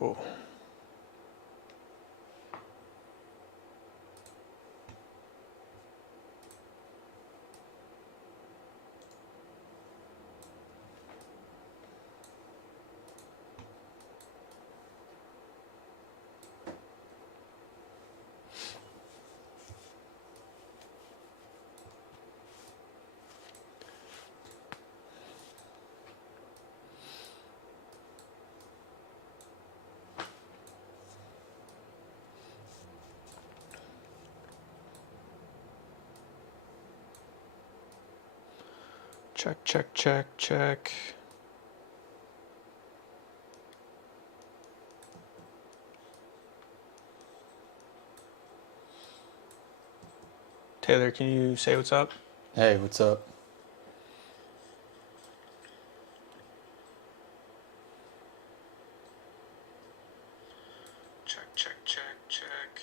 Whoa. Check, check, check, check. Taylor, can you say what's up? Hey, what's up? Check, check, check, check.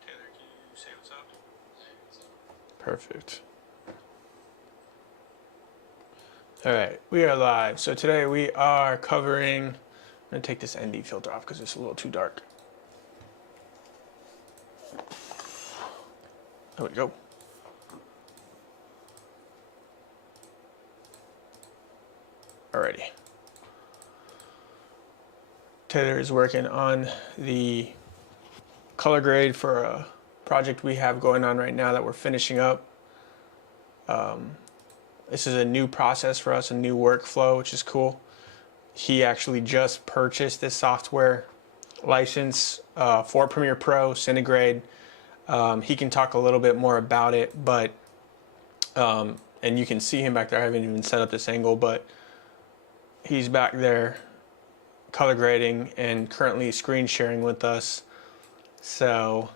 Taylor, can you say what's up? Perfect. All right, we are live. So today we are covering, I'm gonna take this ND filter off because it's a little too dark. There we go. Alrighty. Taylor is working on the color grade for a project we have going on right now that we're finishing up. This is a new process for us, a new workflow, which is cool. He actually just purchased this software license for Premiere Pro, Cine. He can talk a little bit more about it, but and you can see him back there. I haven't even set up this angle, but he's back there color grading and currently screen sharing with us. So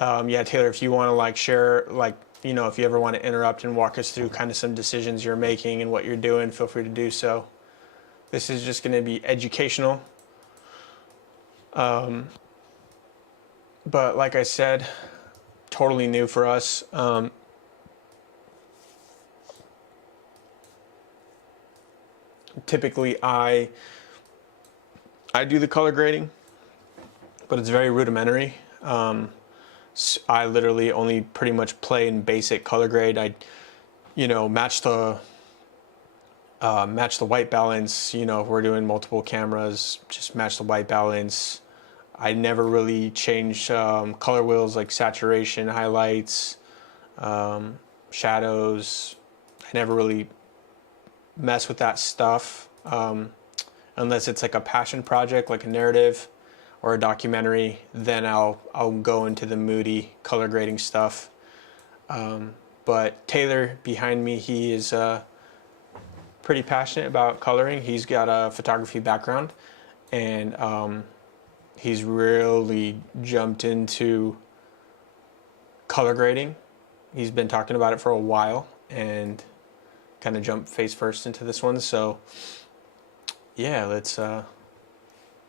yeah, Taylor, if you want to like share, like, you know, if you ever want to interrupt and walk us through kind of some decisions you're making and what you're doing, feel free to do so. This is just going to be educational. But like I said, totally new for us. Typically I do the color grading, but it's very rudimentary. I literally only pretty much play in basic color grade. I, you know, match the white balance. You know, if we're doing multiple cameras, just match the white balance. I never really change color wheels like saturation, highlights, shadows. I never really mess with that stuff unless it's like a passion project, like a narrative or a documentary. Then I'll go into the moody color grading stuff. But Taylor behind me, he is pretty passionate about coloring. He's got a photography background, and he's really jumped into color grading. He's been talking about it for a while and kind of jumped face first into this one. So yeah, let's let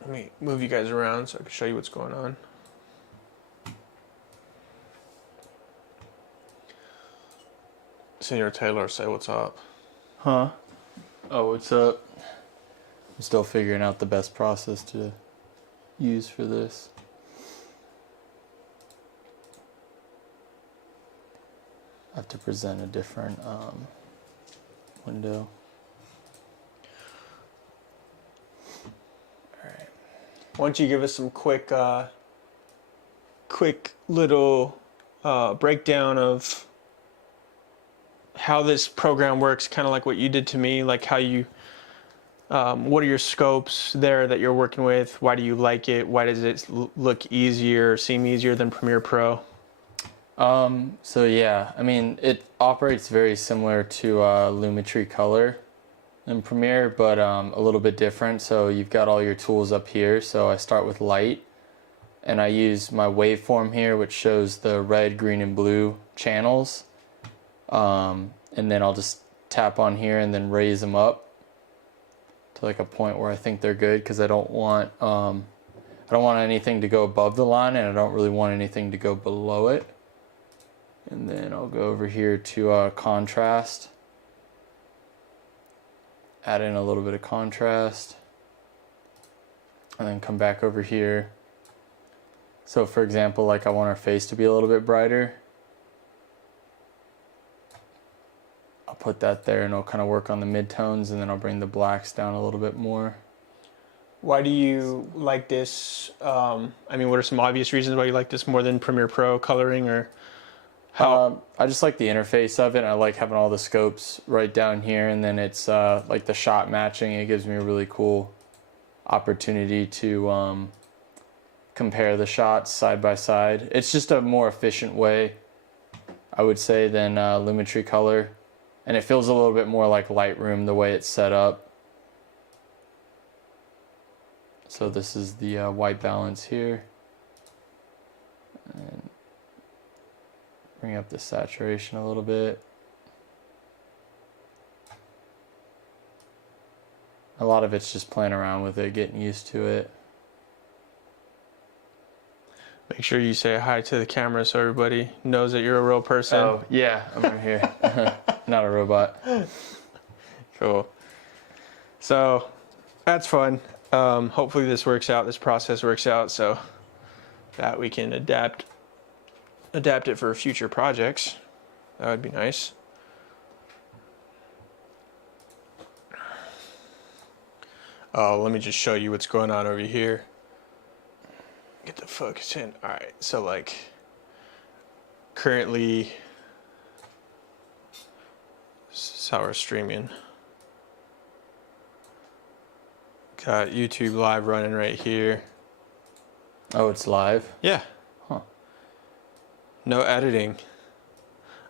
me move you guys around so I can show you what's going on. Senior Taylor, say what's up. Huh? Oh, what's up? I'm still figuring out the best process to use for this. I have to present a different window. Why don't you give us some quick little breakdown of how this program works, kind of like what you did to me, like how you, what are your scopes there that you're working with? Why do you like it? Why does it look easier, seem easier than Premiere Pro? So yeah, I mean, it operates very similar to Lumetri Color in Premiere, but a little bit different. So you've got all your tools up here. So I start with light, and I use my waveform here, which shows the red, green, and blue channels. And then I'll just tap on here and then raise them up to like a point where I think they're good, because I don't want I don't want anything to go above the line, and I don't really want anything to go below it. And then I'll go over here to contrast. Add in a little bit of contrast. And then come back over here. So for example, like I want our face to be a little bit brighter. I'll put that there and I'll kind of work on the midtones, and then I'll bring the blacks down a little bit more. Why do you like this? I mean, what are some obvious reasons why you like this more than Premiere Pro coloring, or how? I just like the interface of it. I like having all the scopes right down here, and then it's like the shot matching. It gives me a really cool opportunity to compare the shots side by side. It's just a more efficient way, I would say, than Lumetri Color, and it feels a little bit more like Lightroom the way it's set up. So this is the white balance here, and bring up the saturation a little bit. A lot of it's just playing around with it, getting used to it. Make sure you say hi to the camera so everybody knows that you're a real person. Oh, yeah, I'm right here. Not a robot. Cool. So that's fun. Hopefully this works out, this process works out, so that we can adapt it for future projects. That would be nice. Let me just show you what's going on over here. Get the focus in. All right, so like currently, this is how we're streaming. Got YouTube live running right here. Oh, it's live? Yeah. Huh. No editing.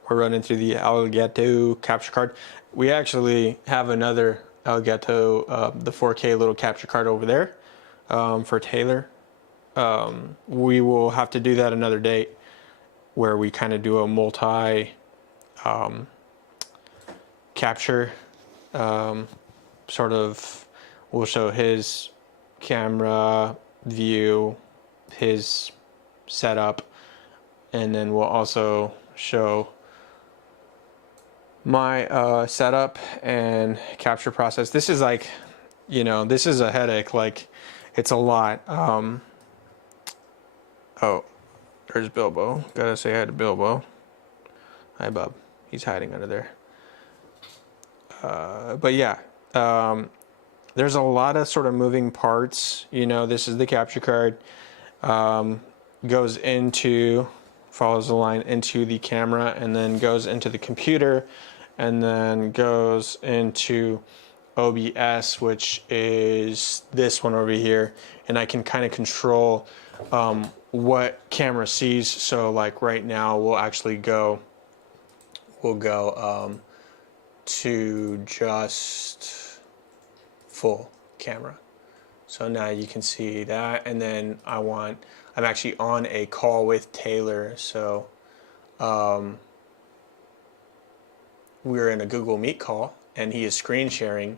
We're running through the Elgato capture card. We actually have another Elgato, the 4K little capture card over there for Taylor. We will have to do that another date, where we kind of do a multi capture sort of. We'll show his camera view, his setup, and then we'll also show my setup and capture process. This is like, you know, this is a headache. Like, it's a lot. Oh, there's Bilbo. Gotta say hi to Bilbo. Hi, Bub. He's hiding under there. But yeah. There's a lot of sort of moving parts. You know, this is the capture card. Goes into, follows the line into the camera, and then goes into the computer, and then goes into OBS, which is this one over here. And I can kind of control what camera sees. So like right now, we'll go to just full camera. So now you can see that, and then I'm actually on a call with Taylor, so we're in a Google Meet call, and he is screen sharing,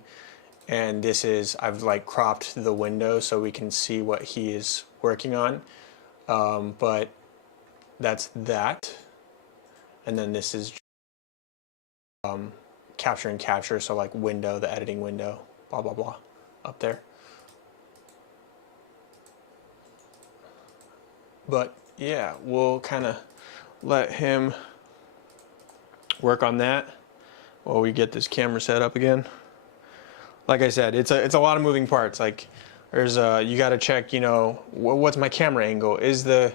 and this is, I've like cropped the window so we can see what he is working on, but that's that, and then this is capture, so like window, the editing window, blah blah blah, up there. But yeah, we'll kind of let him work on that while we get this camera set up again. Like I said, it's a lot of moving parts. Like there's you got to check, you know, what's my camera angle? Is the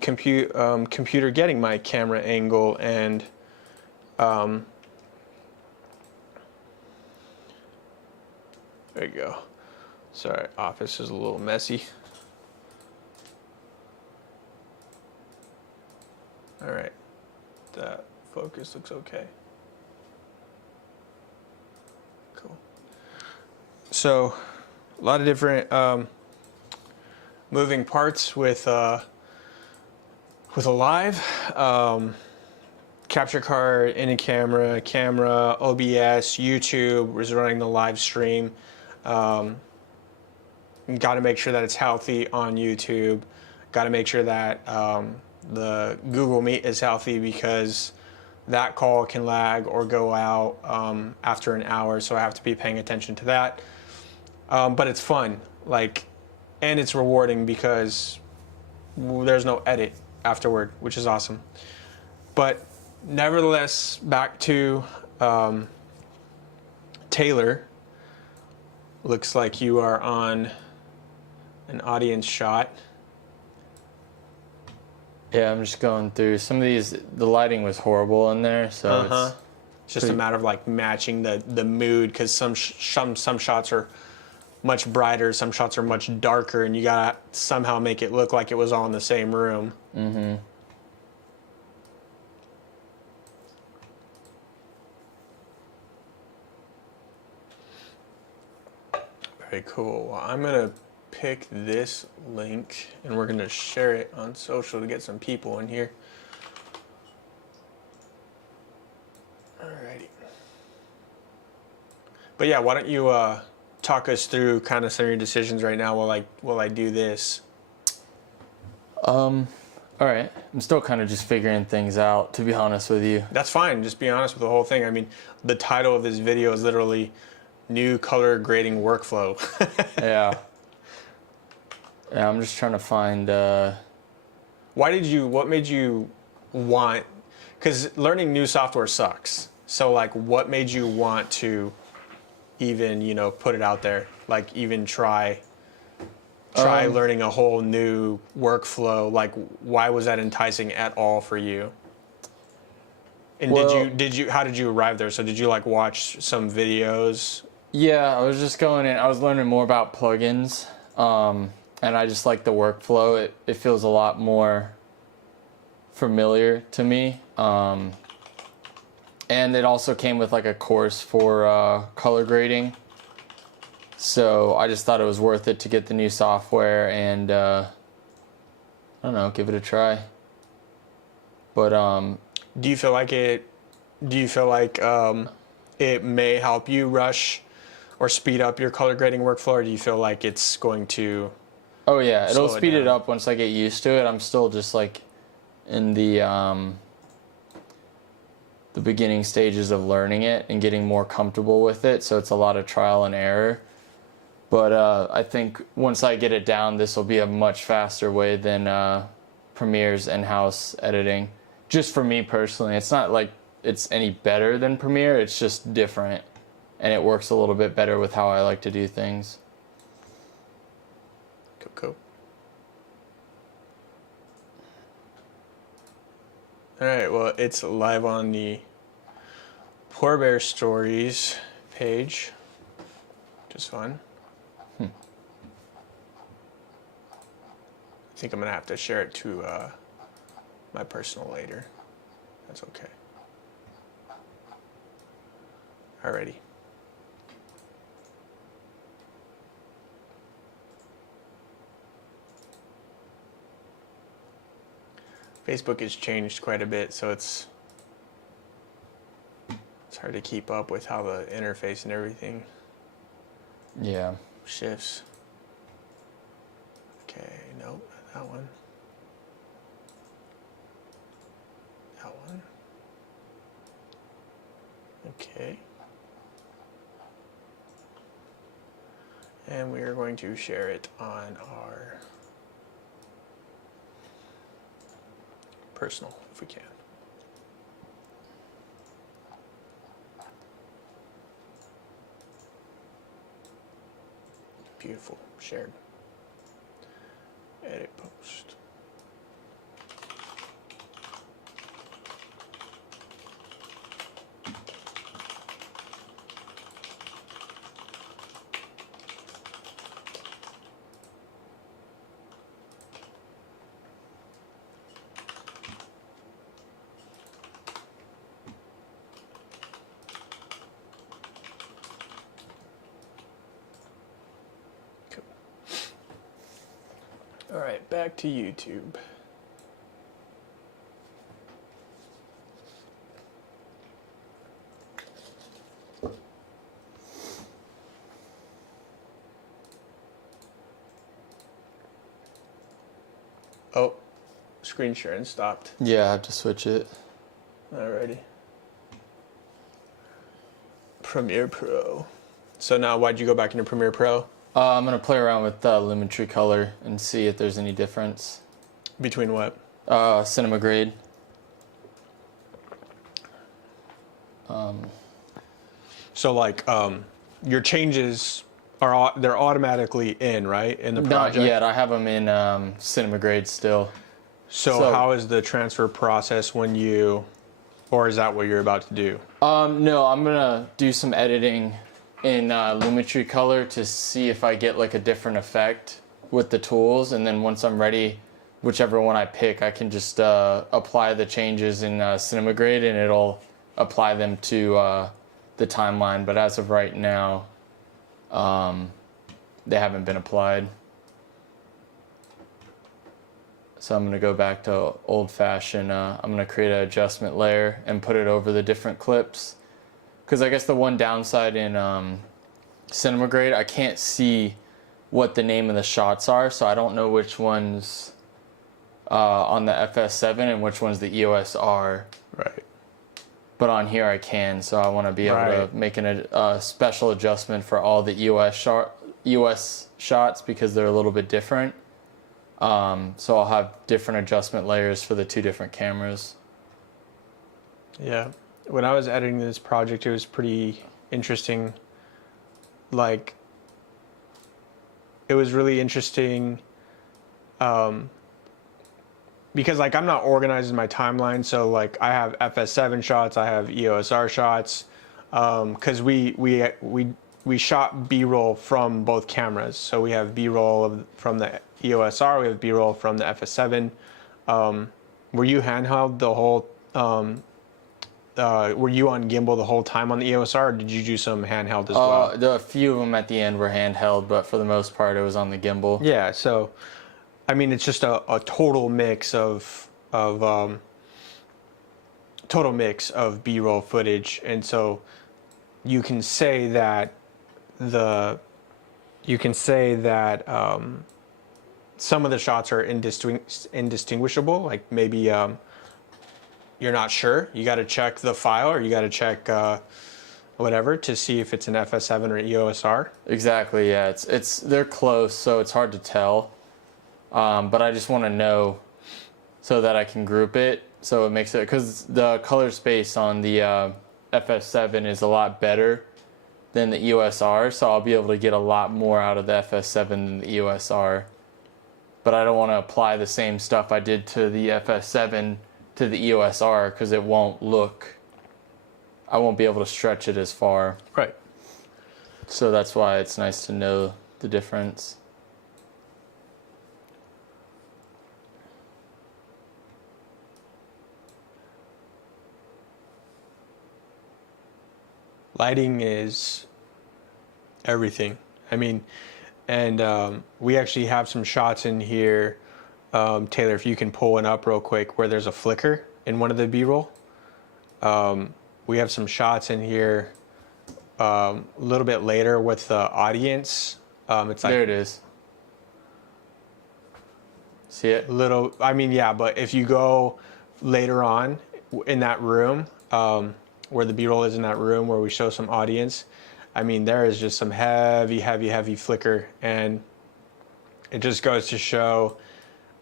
computer getting my camera angle? And there you go. Sorry, office is a little messy. All right, that focus looks okay. Cool. So, a lot of different moving parts with a live capture card, in a camera, OBS, YouTube is running the live stream. got to make sure that it's healthy on YouTube. Got to make sure that the Google Meet is healthy, because that call can lag or go out after an hour, so I have to be paying attention to that. But it's fun, like, and it's rewarding because there's no edit afterward, which is awesome. But nevertheless, back to Taylor. Looks like you are on an audience shot. Yeah, I'm just going through some of these. The lighting was horrible in there, so It's just a matter of like matching the mood, because some shots are much brighter, some shots are much darker, and you gotta somehow make it look like it was all in the same room. Mm-hmm. Very cool. Well, I'm gonna pick this link and we're gonna share it on social to get some people in here. Alrighty. But yeah, why don't you talk us through kind of some of your decisions right now while I do this. All right. I'm still kind of just figuring things out, to be honest with you. That's fine. Just be honest with the whole thing. I mean, the title of this video is literally New Color Grading Workflow. Yeah. Yeah, I'm just trying to find... What made you want, because learning new software sucks. So like, what made you want to even, put it out there? Like even try learning a whole new workflow. Like, why was that enticing at all for you? And well, how did you arrive there? So did you like watch some videos? Yeah, I was just going in, I was learning more about plugins, and I just like the workflow. It feels a lot more familiar to me. And it also came with like a course for color grading. So I just thought it was worth it to get the new software and, I don't know, give it a try. But, do you feel like it may help you rush or speed up your color grading workflow, or do you feel like it's going to... Oh yeah, it'll speed it up once I get used to it. I'm still just like in the beginning stages of learning it and getting more comfortable with it, so it's a lot of trial and error. But I think once I get it down, this will be a much faster way than Premiere's in-house editing. Just for me personally, it's not like it's any better than Premiere, it's just different. And it works a little bit better with how I like to do things. Cool. Alright, well, it's live on the Poor Bear Stories page, which is fun. I think I'm going to have to share it to my personal later. That's okay. Alrighty. Facebook has changed quite a bit, so it's hard to keep up with how the interface and everything shifts. Okay, nope, not that one. That one. Okay. And we are going to share it on our personal, if we can. Beautiful. Shared. Edit post. All right, back to YouTube. Oh, screen sharing stopped. Yeah, I have to switch it. Alrighty. Premiere Pro. So now why'd you go back into Premiere Pro? I'm going to play around with Lumetri color and see if there's any difference. Between what? Cinema grade. So like your changes they're automatically in, right? In the project? Not yet. I have them in cinema grade still. So how is the transfer process or is that what you're about to do? No, I'm going to do some editing in Lumetri color to see if I get like a different effect with the tools, and then once I'm ready, whichever one I pick, I can just apply the changes in cinema grade and it'll apply them to the timeline. But as of right now, they haven't been applied. So I'm going to go back to old-fashioned. I'm going to create an adjustment layer and put it over the different clips. Because I guess the one downside in cinema grade, I can't see what the name of the shots are, so I don't know which ones on the FS7 and which ones the EOS are. Right. But on here I can, so I want to be able to make a special adjustment for all the EOS shots because they're a little bit different. So I'll have different adjustment layers for the two different cameras. Yeah. When I was editing this project, it was pretty interesting. Like, it was really interesting because like I'm not organized in my timeline. So like I have FS7 shots, I have EOSR shots, because we shot B-roll from both cameras. So we have B-roll from the EOSR, we have B-roll from the FS7. Were you handheld the whole? Were you on gimbal the whole time on the EOSR, or did you do some handheld as well? A few of them at the end were handheld, but for the most part, it was on the gimbal. Yeah, so I mean, it's just a total mix of B-roll footage, and so you can say that some of the shots are indistinguishable. Like maybe you're not sure. You got to check the file, or you got to check whatever to see if it's an FS7 or EOSR. Exactly. Yeah, they're close, so it's hard to tell. But I just want to know so that I can group it. So it makes it, because the color space on the FS7 is a lot better than the EOSR, so I'll be able to get a lot more out of the FS7 than the EOSR. But I don't want to apply the same stuff I did to the FS7 to the EOSR because I won't be able to stretch it as far. Right. So that's why it's nice to know the difference. Lighting is everything. I mean, and we actually have some shots in here. Taylor, if you can pull one up real quick, where there's a flicker in one of the B-roll. We have some shots in here a little bit later with the audience. It's like there it is. See it? I mean, yeah, but if you go later on in that room, where the B-roll is in that room where we show some audience, I mean, there is just some heavy flicker, and it just goes to show,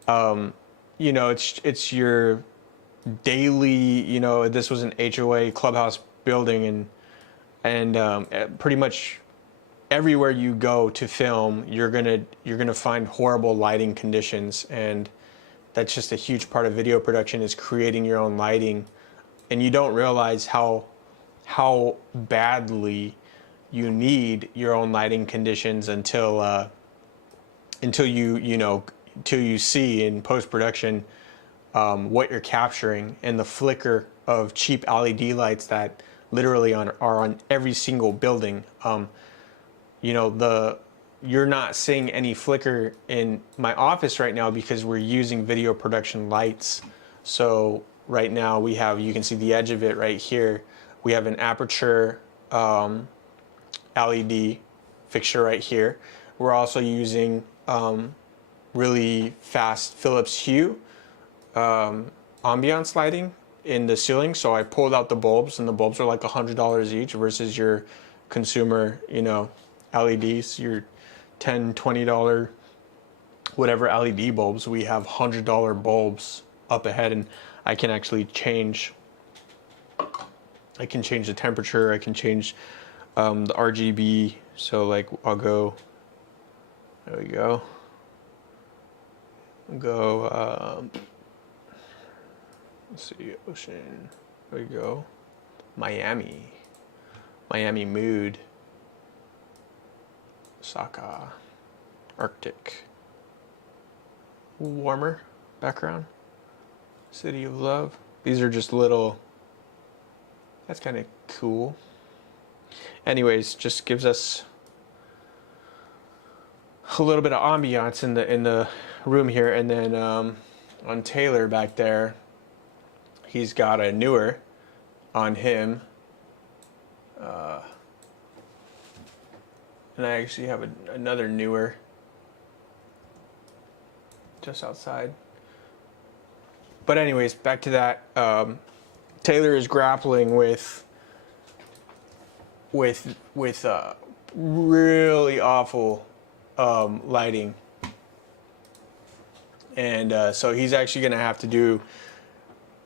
you know, it's your daily, you know, this was an HOA clubhouse building, and pretty much everywhere you go to film, you're gonna find horrible lighting conditions, and that's just a huge part of video production, is creating your own lighting, and you don't realize how badly you need your own lighting conditions until you see in post-production what you're capturing, and the flicker of cheap LED lights that literally are on every single building. You know, you're not seeing any flicker in my office right now because we're using video production lights. So right now you can see the edge of it right here. We have an aperture LED fixture right here. We're also using really fast Philips Hue ambiance lighting in the ceiling. So I pulled out the bulbs, and the bulbs are like $100 each versus your consumer, LEDs, your $10, $20, whatever LED bulbs. We have $100 bulbs up ahead, and I can actually change. I can change the temperature. I can change the RGB. So like I'll go. There we go. Go. Let's see, ocean. There we go. Miami mood. Osaka. Arctic. Warmer background. City of Love. These are just little. That's kind of cool. Anyways, just gives us a little bit of ambiance in the room here. And then on Taylor back there, he's got a newer on him. And I actually have another newer just outside. But anyways, back to that. Taylor is grappling with really awful lighting, and so he's actually going to have to do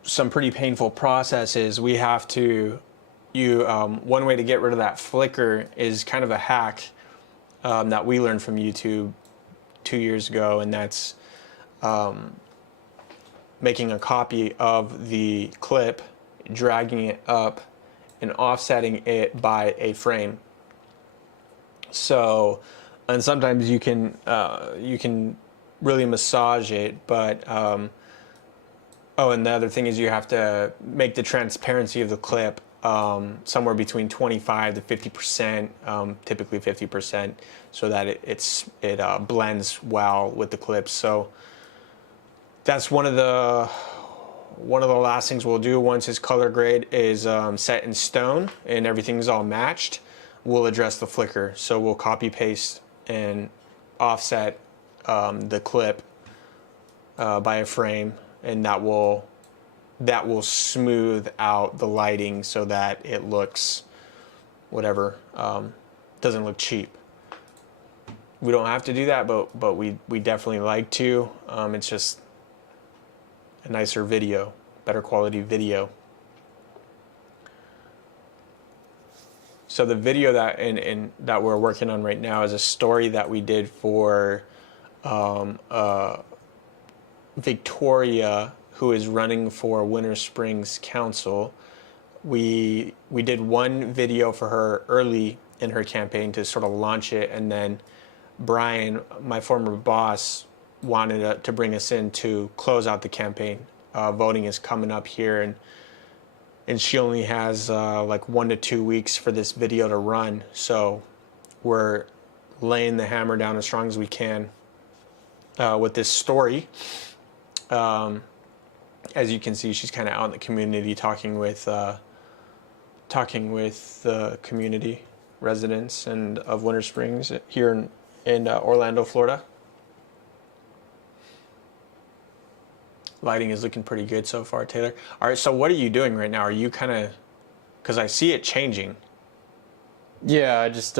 some pretty painful processes. We have to one way to get rid of that flicker is kind of a hack that we learned from YouTube 2 years ago, and that's making a copy of the clip, dragging it up, and offsetting it by a frame. So, and sometimes you can really massage it, but oh, and the other thing is you have to make the transparency of the clip somewhere between 25 to 50%, typically 50%, so that it blends well with the clips. So that's one of the last things we'll do once his color grade is set in stone and everything's all matched. We'll address the flicker. So we'll copy paste and offset the clip by a frame, and that will smooth out the lighting so that it looks whatever, doesn't look cheap. We don't have to do that, but we definitely like to. It's just a nicer video, better quality video. So the video that we're working on right now is a story that we did for Victoria, who is running for Winter Springs Council. We did one video for her early in her campaign to sort of launch it, and then Brian, my former boss, wanted to bring us in to close out the campaign. Voting is coming up here, and she only has like 1 to 2 weeks for this video to run. So we're laying the hammer down as strong as we can with this story. As you can see, she's kind of out in the community talking with the community residents and of Winter Springs here in Orlando, Florida. Lighting is looking pretty good so far, Taylor. All right, so what are you doing right now? Are you kind of, because I see it changing. Yeah, I just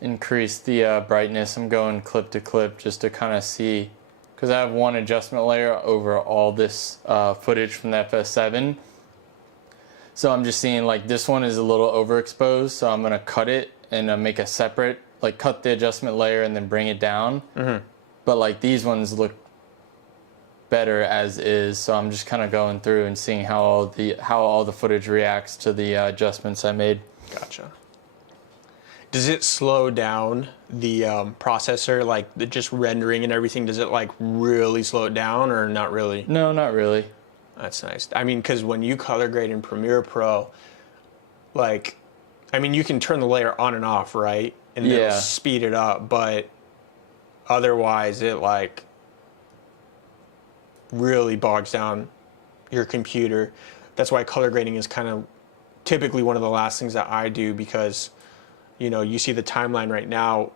increased the brightness. I'm going clip to clip just to kind of see, because I have one adjustment layer over all this footage from the FS7. So I'm just seeing like this one is a little overexposed, so I'm gonna cut it and make a separate, like cut the adjustment layer and then bring it down. Mm-hmm. But like these ones look better as is, so I'm just kind of going through and seeing how all the footage reacts to the adjustments I made. Gotcha. Does it slow down the processor, like just rendering and everything? Does it like really slow it down, or not really? No, not really. That's nice. I mean, because when you color grade in Premiere Pro, like, I mean, you can turn the layer on and off, right? And it'll speed it up, but otherwise it like really bogs down your computer. That's why color grading is kind of typically one of the last things that I do, because, you know, you see the timeline right now.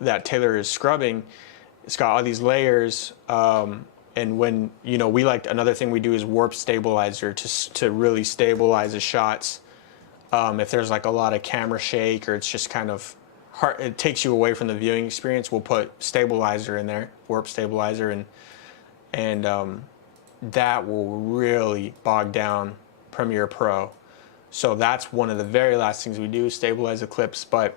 that Taylor is scrubbing, it's got all these layers. And when, we like, another thing we do is warp stabilizer to really stabilize the shots. If there's like a lot of camera shake or it's just kind of hard, it takes you away from the viewing experience, we'll put stabilizer in there, warp stabilizer, and that will really bog down Premiere Pro. So that's one of the very last things we do, stabilize the clips, but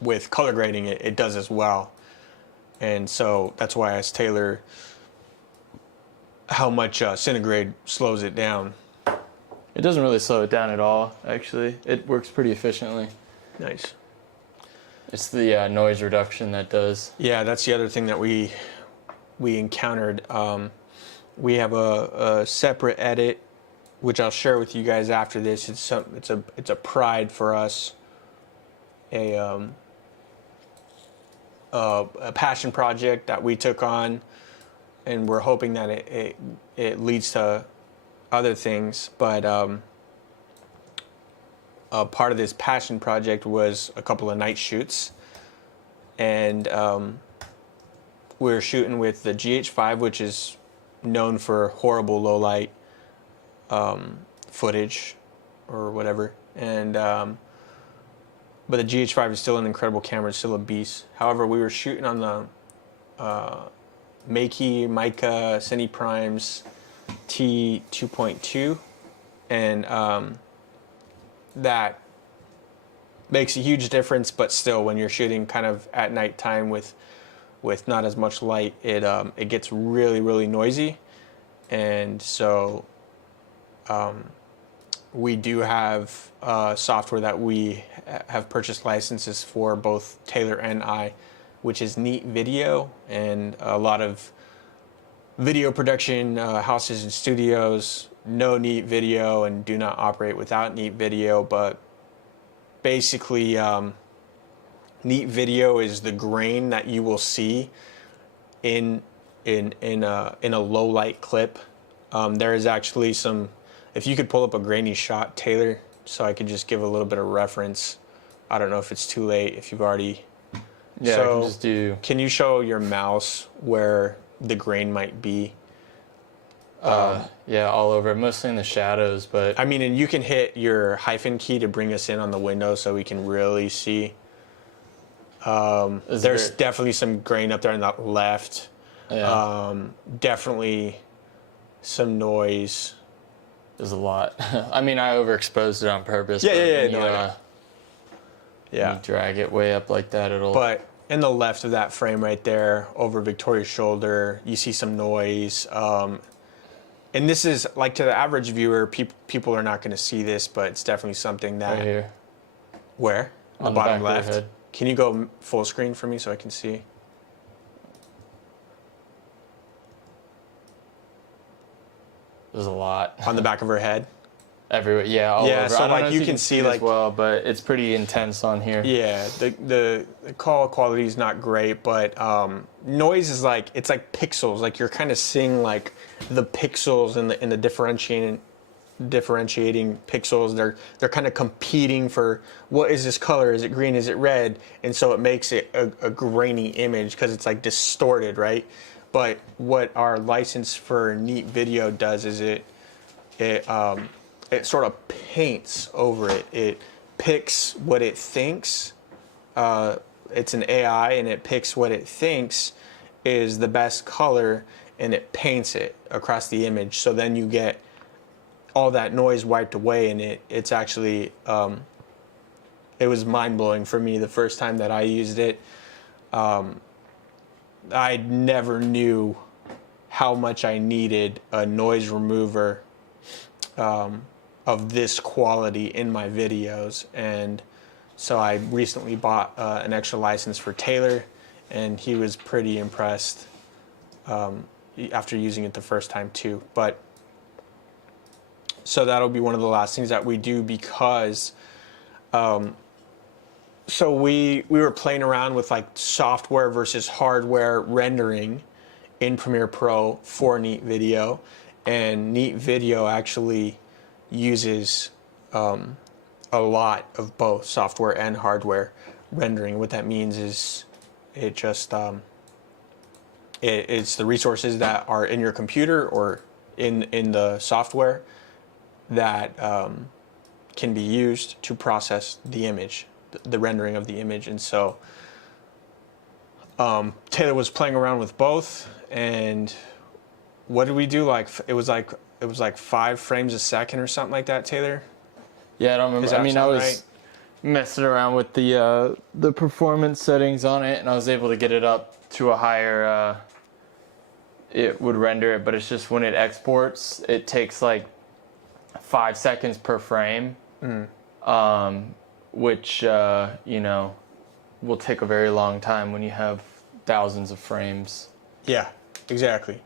with color grading, it does as well. And so that's why I asked Taylor how much Cinegrade slows it down. It doesn't really slow it down at all, actually. It works pretty efficiently. Nice. It's the noise reduction that does. Yeah, that's the other thing that we encountered. We have a separate edit, which I'll share with you guys after this. It's a pride for us, a passion project that we took on, and we're hoping that it leads to other things. But part of this passion project was a couple of night shoots, and we were shooting with the GH5, which is known for horrible low light footage or whatever, and but the GH5 is still an incredible camera. It's still a beast. However, we were shooting on the Mica Cine Primes T2.2, and that makes a huge difference. But still, when you're shooting kind of at nighttime with not as much light, it gets really, really noisy. And so we do have software that we have purchased licenses for, both Taylor and I, which is Neat Video, and a lot of video production houses and studios know Neat Video and do not operate without Neat Video. But basically, Neat Video is the grain that you will see in a low light clip. There is actually some. If you could pull up a grainy shot, Taylor, so I could just give a little bit of reference. I don't know if it's too late, if you've already. Yeah, so I can just do. Can you show your mouse where the grain might be? Yeah, all over, mostly in the shadows, but. I mean, and you can hit your hyphen key to bring us in on the window so we can really see. There's definitely some grain up there on the left. Yeah. Definitely some noise. There's a lot. I mean, I overexposed it on purpose. Yeah. You drag it way up like that, it'll. But in the left of that frame right there, over Victoria's shoulder, you see some noise. And this is, like, to the average viewer, people are not going to see this, but it's definitely something that. Right here. Where? On the bottom back of left. your head. Can you go full screen for me so I can see? There's a lot. On the back of her head? Everywhere, yeah, all over. So I don't like know if you can see like as well, but it's pretty intense on here. Yeah, the call quality is not great, but noise is like, it's like pixels. Like you're kind of seeing like the pixels and the differentiating pixels. They're kind of competing for what is this color? Is it green? Is it red? And so it makes it a grainy image because it's like distorted, right? But what our license for Neat Video does is it sort of paints over it. It picks what it thinks. It's an AI, and it picks what it thinks is the best color, and it paints it across the image. So then you get all that noise wiped away, and it's actually it was mind-blowing for me the first time that I used it. I never knew how much I needed a noise remover of this quality in my videos, and so I recently bought an extra license for Taylor, and he was pretty impressed after using it the first time too. But so that'll be one of the last things that we do, because so we were playing around with like software versus hardware rendering in Premiere Pro for Neat Video, and Neat Video actually uses a lot of both software and hardware. rendering. What that means is it just it's the resources that are in your computer or in the software that can be used to process the image, the rendering of the image. And so Taylor was playing around with both, and what did we do? Like it was like 5 frames a second or something like that, Taylor. Yeah, I don't remember. I mean, I was right? messing around with the performance settings on it, and I was able to get it up to a higher. It would render it, but it's just when it exports, it takes like 5 seconds per frame, which you know, will take a very long time when you have thousands of frames. Yeah, exactly.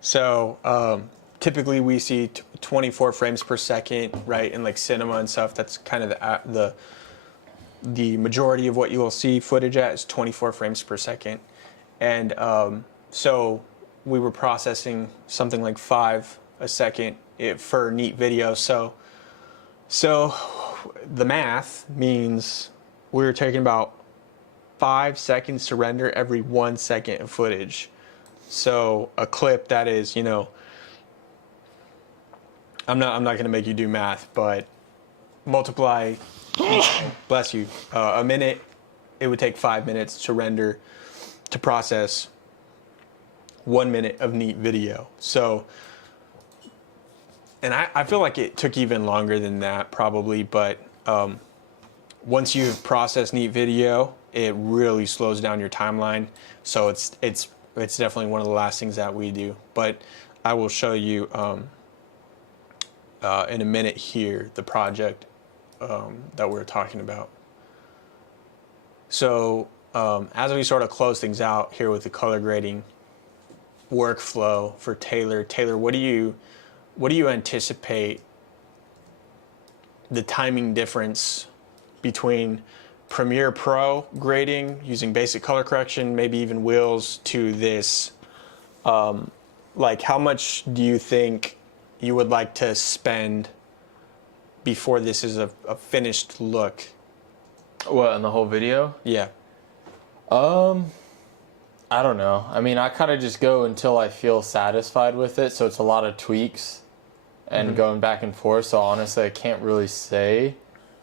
So typically we see 24 frames per second, right? In like cinema and stuff, that's kind of the majority of what you will see footage at is 24 frames per second. And so we were processing something like 5 a second for neat video. So the math means we were taking about 5 seconds to render every 1 second of footage. So a clip that is, you know, I'm not going to make you do math, but multiply, bless you, a minute, it would take 5 minutes to render, to process 1 minute of neat video. So, and I feel like it took even longer than that probably, but once you've processed neat video, it really slows down your timeline. So it's definitely one of the last things that we do. But I will show you in a minute here the project that we're talking about. So as we sort of close things out here with the color grading workflow for Taylor, what do you anticipate the timing difference between Premiere Pro grading using basic color correction, maybe even wheels, to this? Like, how much do you think you would like to spend before this is a finished look? What, in the whole video? Yeah. I don't know. I mean, I kind of just go until I feel satisfied with it. So it's a lot of tweaks and going back and forth. So honestly, I can't really say.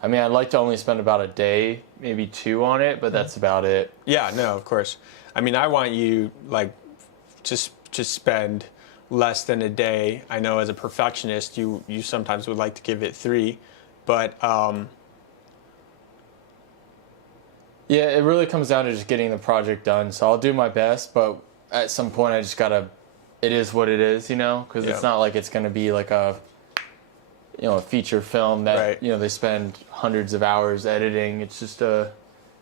I mean, I'd like to only spend about a day, maybe 2 on it, but that's about it. Yeah, no, of course. I mean, I want you like just spend less than a day. I know as a perfectionist, you sometimes would like to give it 3, but yeah, it really comes down to just getting the project done. So I'll do my best, but at some point I just gotta, it is what it is, you know, because it's not like it's going to be like a, you know, a feature film that, right, you know, they spend hundreds of hours editing. It's just a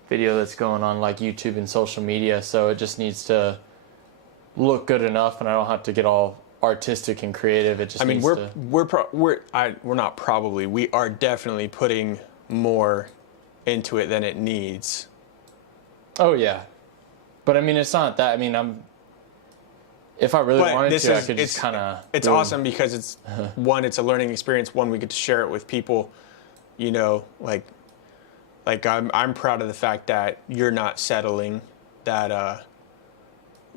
video that's going on like YouTube and social media. So it just needs to look good enough, and I don't have to get all artistic and creative. It just needs to... we are definitely putting more into it than it needs. Oh yeah, but I mean, it's not that. I mean, if I really wanted to, I could just kind of... It's awesome because it's, one, it's a learning experience. One, we get to share it with people, you know, like I'm proud of the fact that you're not settling, that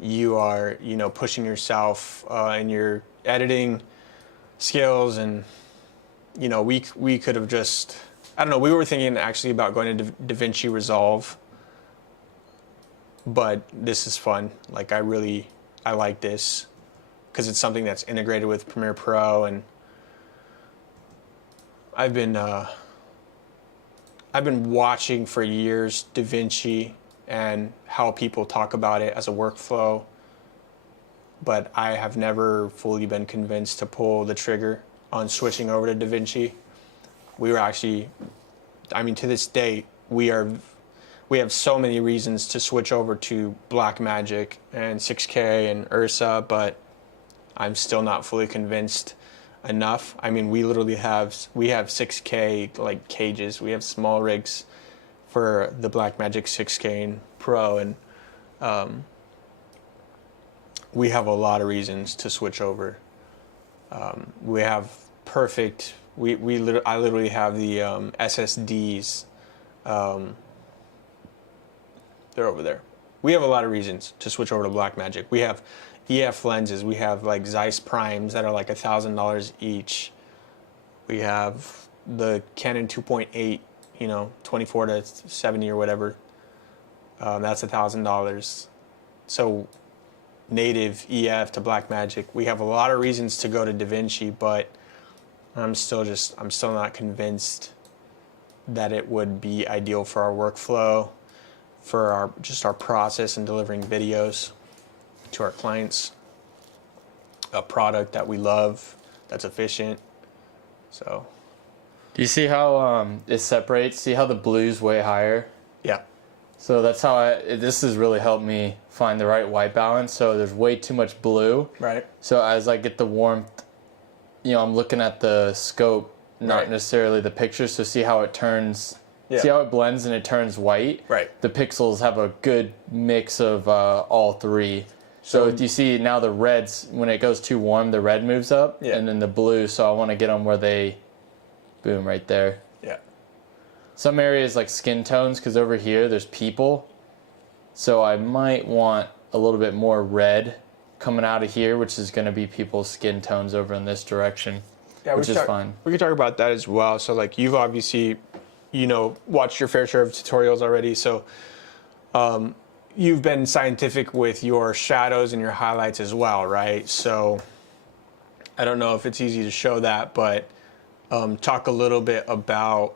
you are, you know, pushing yourself in your editing skills. And, you know, we could have just, I don't know, we were thinking actually about going to DaVinci Resolve, but this is fun. Like, I like this because it's something that's integrated with Premiere Pro, and I've been watching for years DaVinci and how people talk about it as a workflow, but I have never fully been convinced to pull the trigger on switching over to DaVinci. We were actually, I mean, to this day, we have so many reasons to switch over to Blackmagic and 6K and Ursa, but I'm still not fully convinced enough. I mean, we have 6K like cages. We have small rigs for the Blackmagic 6K and Pro, and we have a lot of reasons to switch over. We have perfect. I literally have the SSDs They're over there. We have a lot of reasons to switch over to Blackmagic. We have EF lenses. We have like Zeiss primes that are like $1,000 each. We have the Canon 2.8, 24 to 70 or whatever. That's $1,000. So native EF to Blackmagic. We have a lot of reasons to go to DaVinci, but I'm still not convinced that it would be ideal for our workflow, for our process in delivering videos to our clients. A product that we love, that's efficient. So, do you see how it separates? See how the blue's way higher? yeah. So that's how this has really helped me find the right white balance. So there's way too much blue. Right. So as I get the warmth, I'm looking at the scope, not Right. necessarily the picture. So see how it turns, Yeah. see how it blends and it turns white? Right. The pixels have a good mix of all three. So if you see now the reds, when it goes too warm, the red moves up, Yeah. and then the blue, so I want to get them where they, boom, right there. Yeah. Some areas like skin tones, because over here there's people, so I might want a little bit more red coming out of here, which is going to be people's skin tones over in this direction, Yeah, which is fine. We could talk about that as well. So like you've obviously, watched your fair share of tutorials already. So you've been scientific with your shadows and your highlights as well, right? So I don't know if it's easy to show that, but talk a little bit about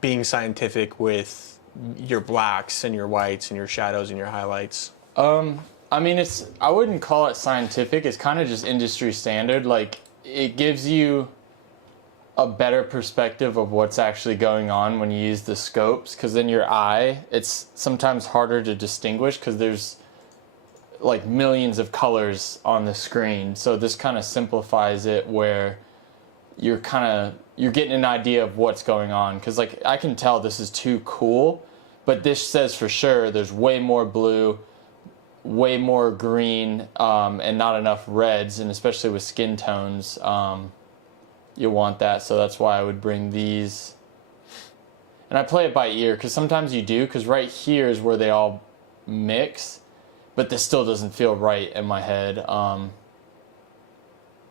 being scientific with your blacks and your whites and your shadows and your highlights. I mean, I wouldn't call it scientific. It's kind of just industry standard. Like, it gives you a better perspective of what's actually going on when you use the scopes, because in your eye, it's sometimes harder to distinguish because there's like millions of colors on the screen. So this kind of simplifies it where you're getting an idea of what's going on. Because like I can tell this is too cool, but this says for sure there's way more blue, way more green, and not enough reds, and especially with skin tones, you'll want that. So that's why I would bring these. And I play it by ear, because sometimes you do, because right here is where they all mix, but this still doesn't feel right in my head.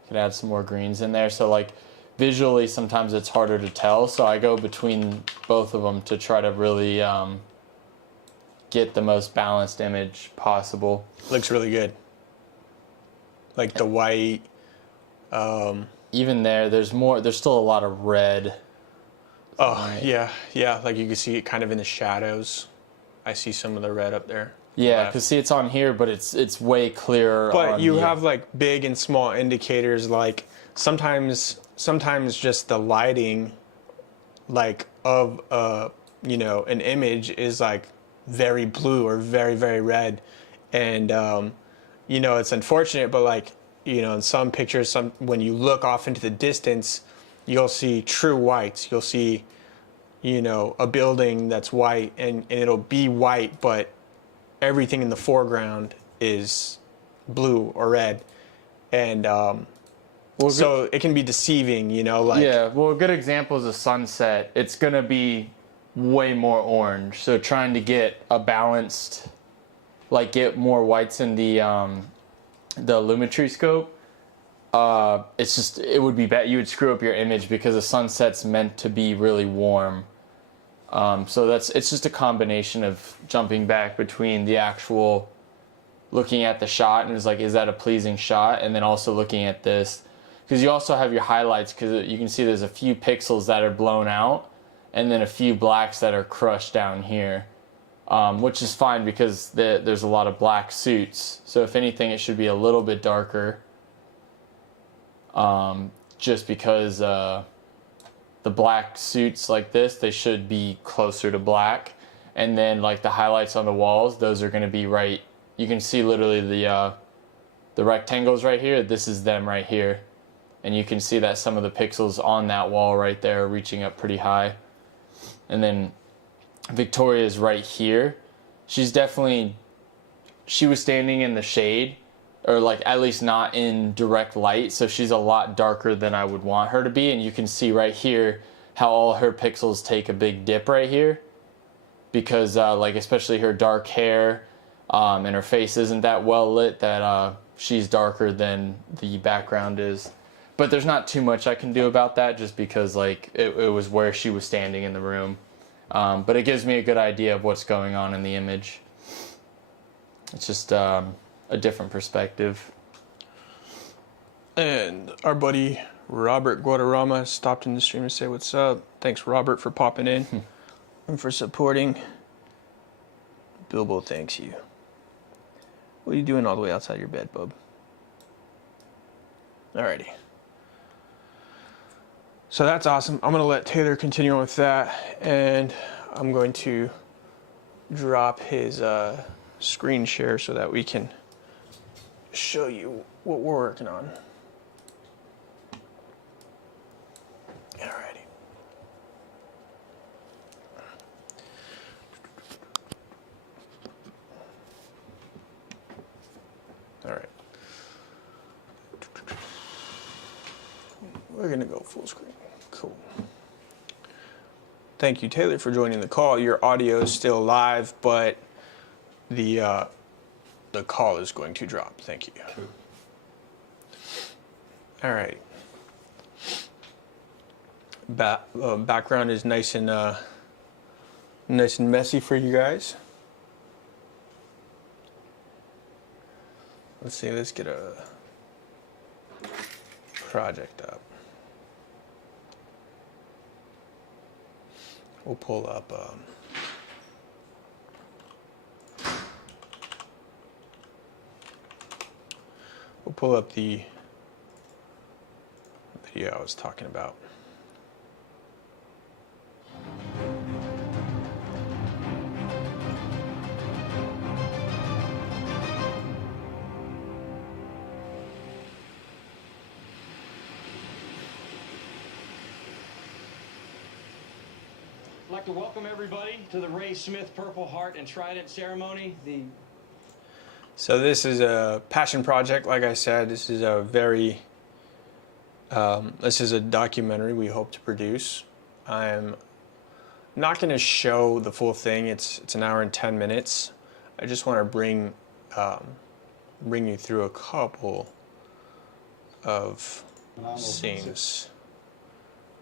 Could add some more greens in there. So like visually, sometimes it's harder to tell. So I go between both of them to try to really get the most balanced image possible. Looks really good. Like the white. Even there's still a lot of red. Oh, Right. yeah. Like you can see it kind of in the shadows. I see some of the red up there. Yeah, because see, it's on here, but it's way clearer. But you have like big and small indicators. Like sometimes just the lighting, like of an image is like very blue or very very red, and it's unfortunate, but like in some pictures, when you look off into the distance, you'll see true whites. You'll see a building that's white, and it'll be white, but everything in the foreground is blue or red, and so it can be deceiving, like. Yeah, well, a good example is a sunset. It's gonna be way more orange. So trying to get a balanced, like get more whites in the Lumetri scope, it would be bad. You would screw up your image because a sunset's meant to be really warm. So it's just a combination of jumping back between the actual looking at the shot and it's like, is that a pleasing shot? And then also looking at this, because you also have your highlights, because you can see there's a few pixels that are blown out and then a few blacks that are crushed down here, which is fine because there's a lot of black suits. So if anything, it should be a little bit darker, just because the black suits like this, they should be closer to black. And then like the highlights on the walls, those are going to be right. You can see literally the rectangles right here. This is them right here. And you can see that some of the pixels on that wall right there are reaching up pretty high. And then Victoria's right here. She was standing in the shade, or like at least not in direct light, so she's a lot darker than I would want her to be. And you can see right here how all her pixels take a big dip right here. because like especially her dark hair and her face isn't that well lit, that she's darker than the background is. But there's not too much I can do about that, just because like it was where she was standing in the room. But it gives me a good idea of what's going on in the image. It's just a different perspective. And our buddy Robert Guadarrama stopped in the stream to say what's up. Thanks, Robert, for popping in and for supporting. Bilbo thanks you. What are you doing all the way outside your bed, bub? Alrighty. So that's awesome. I'm going to let Taylor continue on with that, and I'm going to drop his screen share so that we can show you what we're working on. Alrighty. Alright. We're going to go full screen. Cool. Thank you, Taylor, for joining the call. Your audio is still live, but the call is going to drop. Thank you. All right. Background is nice and messy for you guys. Let's see. Let's get a project up. We'll pull up the video I was talking about. I'd like to welcome everybody to the Ray Smith Purple Heart and Trident ceremony. So this is a passion project. Like I said, this is a very this is a documentary we hope to produce. I'm not going to show the full thing. It's an hour and 10 minutes. I just want to bring you through a couple of scenes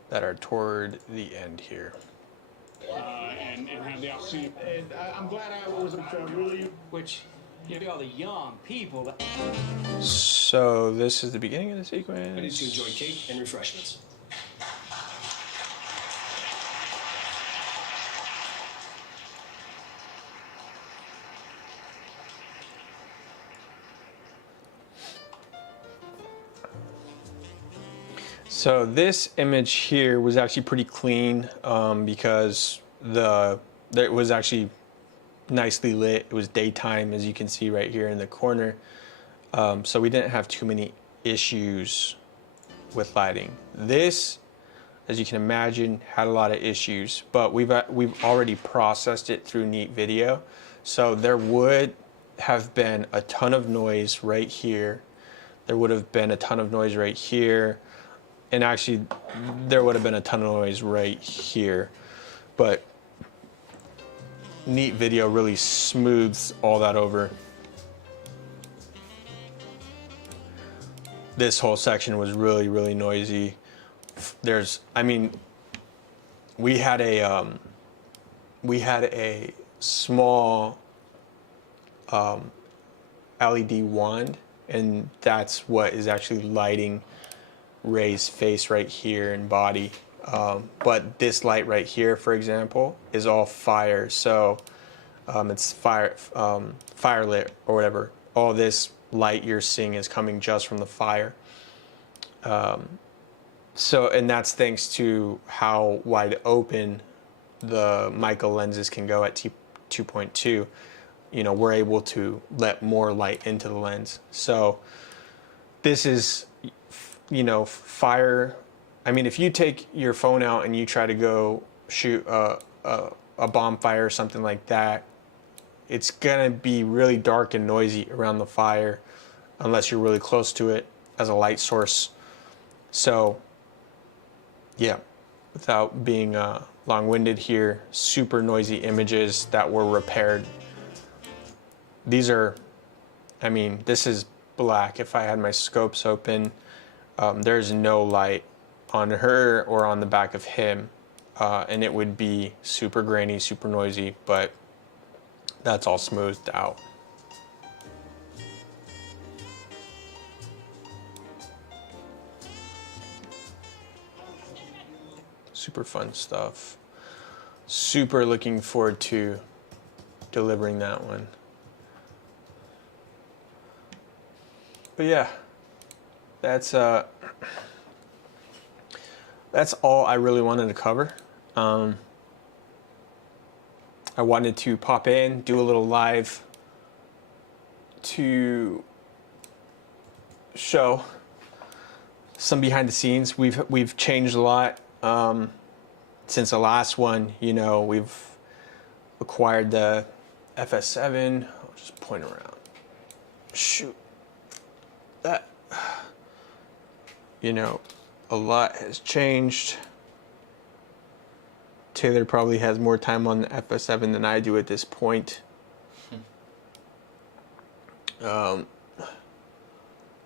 that are toward the end here. And have the opportunity. And I'm glad I wasn't really. Which, you know, all the young people. So this is the beginning of the sequence. I need to enjoy cake and refreshments. So this image here was actually pretty clean because it was actually nicely lit. It was daytime, as you can see right here in the corner. So we didn't have too many issues with lighting. This, as you can imagine, had a lot of issues, but we've already processed it through Neat Video. So there would have been a ton of noise right here. There would have been a ton of noise right here. And actually, there would have been a ton of noise right here. But Neat Video really smooths all that over. This whole section was really, really noisy. I mean, we had a small LED wand, and that's what is actually lighting Ray's face right here and body. But this light right here, for example, is all fire. So it's fire lit or whatever. All this light you're seeing is coming just from the fire. So, and that's thanks to how wide open the Mica lenses can go at 2.2. You know, we're able to let more light into the lens. So this is, you know, fire. I mean, if you take your phone out and you try to go shoot a bonfire or something like that, it's gonna be really dark and noisy around the fire unless you're really close to it as a light source. So yeah, without being long-winded here. Super noisy images that were repaired. These are, I mean, this is black. If I had my scopes open, there's no light on her or on the back of him, and it would be super grainy, super noisy, but that's all smoothed out. Super fun stuff. Super looking forward to delivering that one. But yeah, that's all I really wanted to cover. I wanted to pop in, do a little live to show some behind the scenes. We've changed a lot since the last one. You know, we've acquired the FS7. I'll just point around. Shoot. That, you know, a lot has changed. Taylor probably has more time on the FS7 than I do at this point. That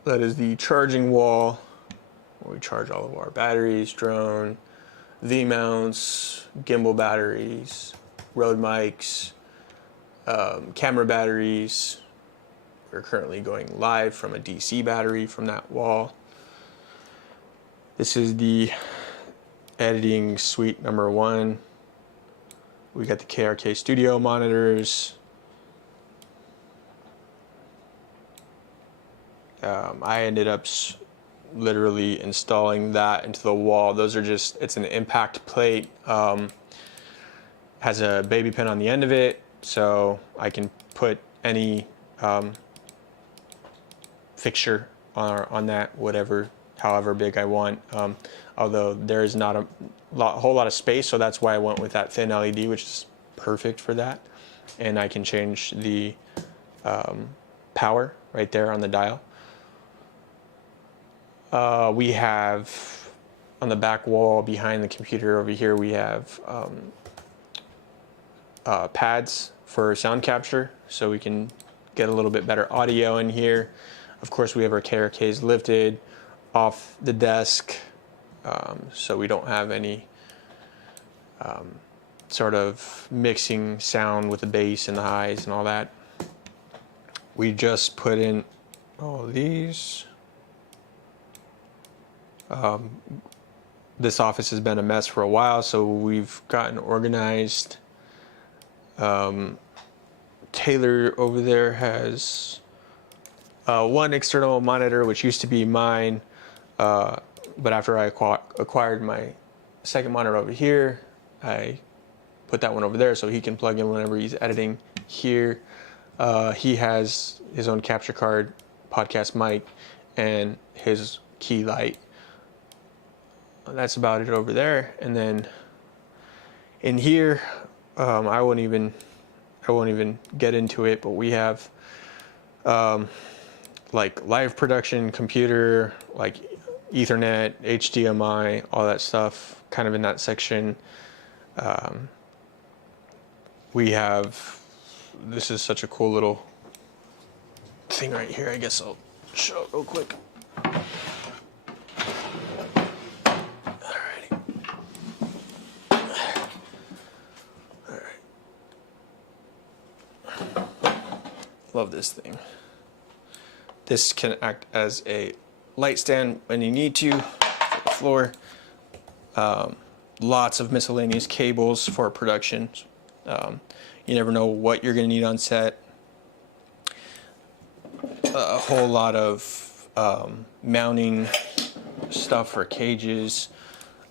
is the charging wall where we charge all of our batteries, drone, V-mounts, gimbal batteries, Rode mics, camera batteries. We're currently going live from a DC battery from that wall. This is the editing suite number 1. We got the Krk Studio Monitors. I ended up literally installing that into the wall. Those are just, it's an impact plate. Has a baby pin on the end of it, so I can put any fixture on that, however big I want. Although there is not a whole lot of space, so that's why I went with that thin LED, which is perfect for that. And I can change the power right there on the dial. We have on the back wall behind the computer over here, we have pads for sound capture, so we can get a little bit better audio in here. Of course, we have our Krks lifted off the desk, so we don't have any sort of mixing sound with the bass and the highs and all that. We just put in all of these. This office has been a mess for a while, so we've gotten organized. Taylor over there has one external monitor, which used to be mine, but after I acquired my second monitor over here, I put that one over there so he can plug in whenever he's editing here. He has his own capture card, podcast mic, and his key light. That's about it over there. And then in here, I won't even get into it, but we have like live production computer, like Ethernet, HDMI, all that stuff, kind of in that section. We have, this is such a cool little thing right here. I guess I'll show it real quick. Love this thing. This can act as a light stand when you need to for the floor. Lots of miscellaneous cables for production. You never know what you're going to need on set. A whole lot of mounting stuff for cages.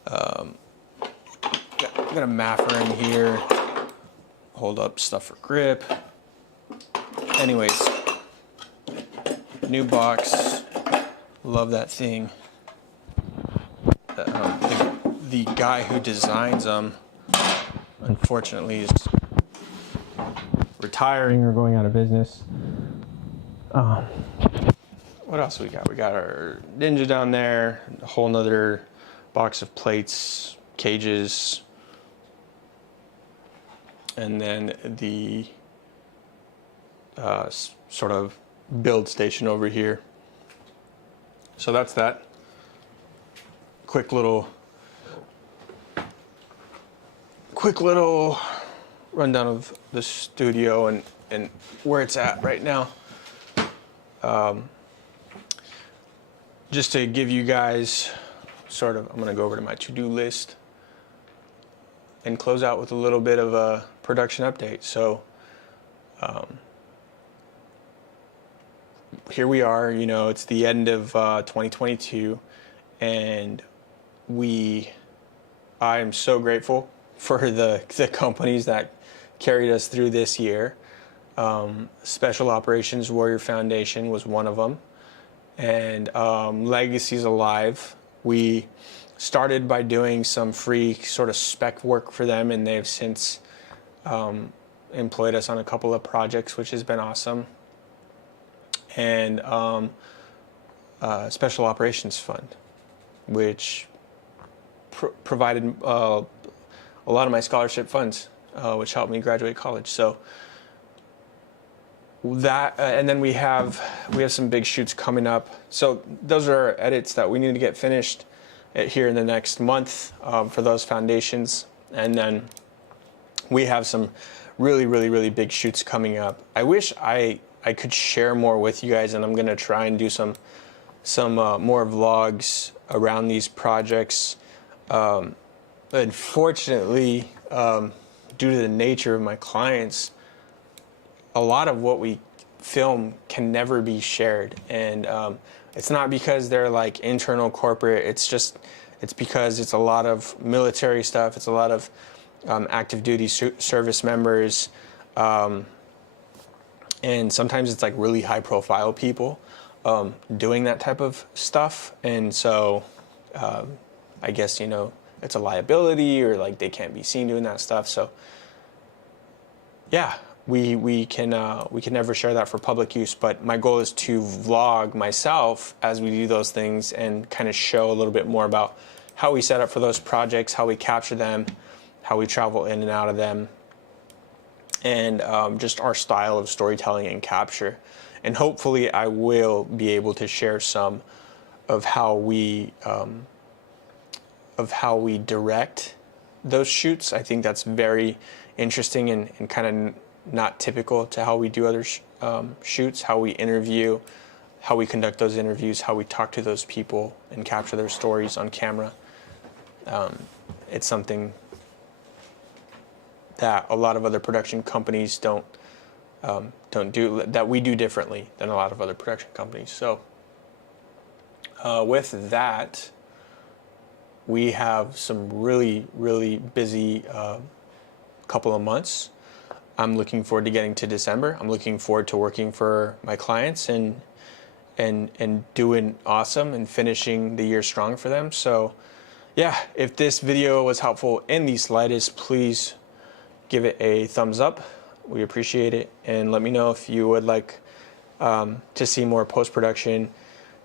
Got a maffer in here. Hold up stuff for grip. Anyways, new box. Love that thing. The guy who designs them, unfortunately, is retiring or going out of business. What else we got? We got our Ninja down there, a whole nother box of plates, cages, and then the sort of build station over here. So that's that. Quick little rundown of the studio and where it's at right now. Just to give you guys sort of, I'm going to go over to my to-do list and close out with a little bit of a production update. So here we are, you know, it's the end of 2022, and I am so grateful for the companies that carried us through this year. Special Operations Warrior Foundation was one of them, and Legacy's Alive. We started by doing some free sort of spec work for them, and they've since employed us on a couple of projects, which has been awesome. And Special Operations Fund, which provided a lot of my scholarship funds, which helped me graduate college. So that, and then we have some big shoots coming up. So those are our edits that we need to get finished here in the next month for those foundations, and then we have some really big shoots coming up. I wish I could share more with you guys, and I'm gonna try and do some more vlogs around these projects. Unfortunately, due to the nature of my clients, a lot of what we film can never be shared, and it's not because they're like internal corporate. It's because it's a lot of military stuff. It's a lot of active duty service members, and sometimes it's like really high profile people doing that type of stuff, and so I guess, you know, it's a liability, or like they can't be seen doing that stuff. So yeah, we can never share that for public use, but my goal is to vlog myself as we do those things and kind of show a little bit more about how we set up for those projects, how we capture them, how we travel in and out of them, and just our style of storytelling and capture. And hopefully I will be able to share some of how we direct those shoots. I think that's very interesting and kind of not typical to how we do other shoots, how we interview, how we conduct those interviews, how we talk to those people and capture their stories on camera. It's something that a lot of other production companies don't do, that we do differently than a lot of other production companies. So with that, we have some really busy couple of months. I'm looking forward to getting to December. I'm looking forward to working for my clients and doing awesome and finishing the year strong for them. So yeah, if this video was helpful in the slightest, please give it a thumbs up. We appreciate it. And let me know if you would like to see more post-production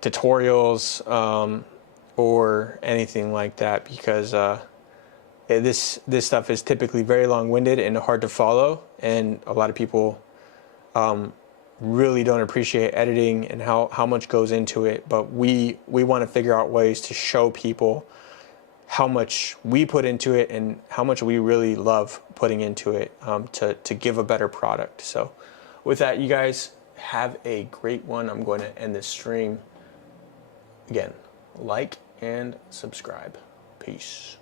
tutorials or anything like that, because this stuff is typically very long-winded and hard to follow, and a lot of people really don't appreciate editing and how much goes into it. But we want to figure out ways to show people how much we put into it and how much we really love putting into it to give a better product. So with that, you guys have a great one. I'm going to end this stream. Again, like and subscribe. Peace.